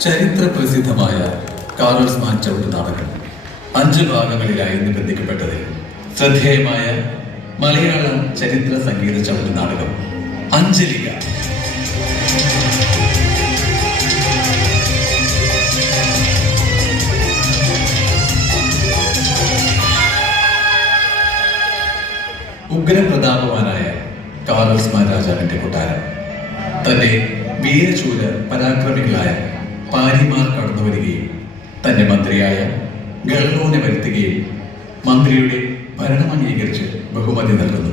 ചരിത്ര പ്രസിദ്ധമായ കാറൽസ് മാൻ ചവിട്ട് നാടകം. അഞ്ച് ഭാഗങ്ങളിലായി നിബന്ധിക്കപ്പെട്ടത് ശ്രദ്ധേയമായ മലയാള ചരിത്ര സംഗീത ചവിട്ട് നാടകം അഞ്ജലിക. ഉഗ്രപ്രതാപവാനായ കാറൽസ് മാൻ രാജാവിന്റെ കൊട്ടാരം. തന്റെ വീരചൂര പരാക്രമികളായ പാരിമാർ കടന്നു വരികയും തന്റെ മന്ത്രിയായ ഗളലോനെ വരുത്തുകയും മന്ത്രിയുടെ ഭരണം അംഗീകരിച്ച് ബഹുമതി നൽകുന്നു.